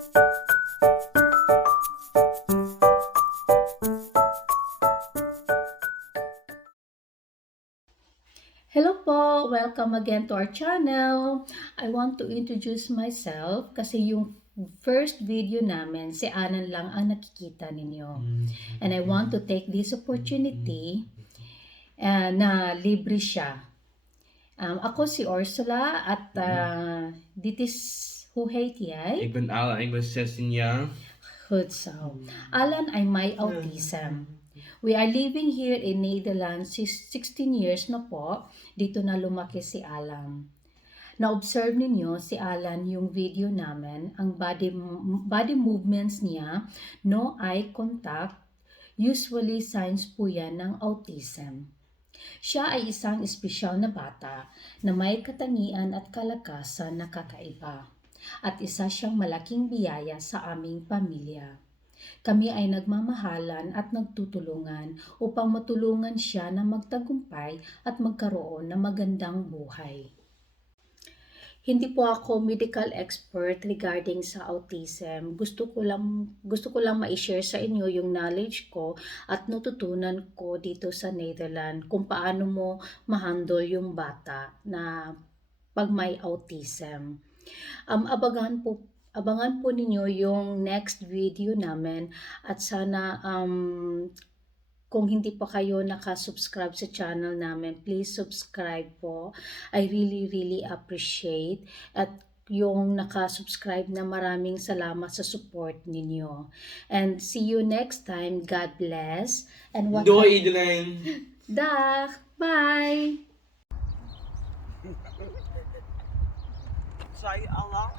Hello po! Welcome again to our channel. I want to introduce myself kasi yung first video namin, si Anan lang ang nakikita ninyo. And I want to take this opportunity na libre siya. Ako si Ursula at dit is hoe heet jij? Ik ben Alan, ik ben 16 jaar. Goed zo. Alan ay may autism. We are living here in Netherlands 16 years na po. Dito na lumaki si Alan. Na-observe ninyo si Alan yung video namin, ang body movements niya, no eye contact, usually signs po yan ng autism. Siya ay isang espesyal na bata na may katangian at kalakasan na kakaiba. At isa siyang malaking biyaya sa aming pamilya. Kami ay nagmamahalan at nagtutulungan upang matulungan siya na magtagumpay at magkaroon ng magandang buhay. Hindi po ako medical expert regarding sa autism. Gusto ko lang ma-share sa inyo yung knowledge ko at natutunan ko dito sa Netherlands kung paano mo ma-handle yung bata na pag may autism. Abangan po ninyo yung next video namin at sana kung hindi pa kayo nakasubscribe sa channel namin, please subscribe po. I really appreciate at yung nakasubscribe na maraming salamat sa support ninyo. And see you next time. God bless. And Doei iedereen! Dag! Bye! Zei Allah.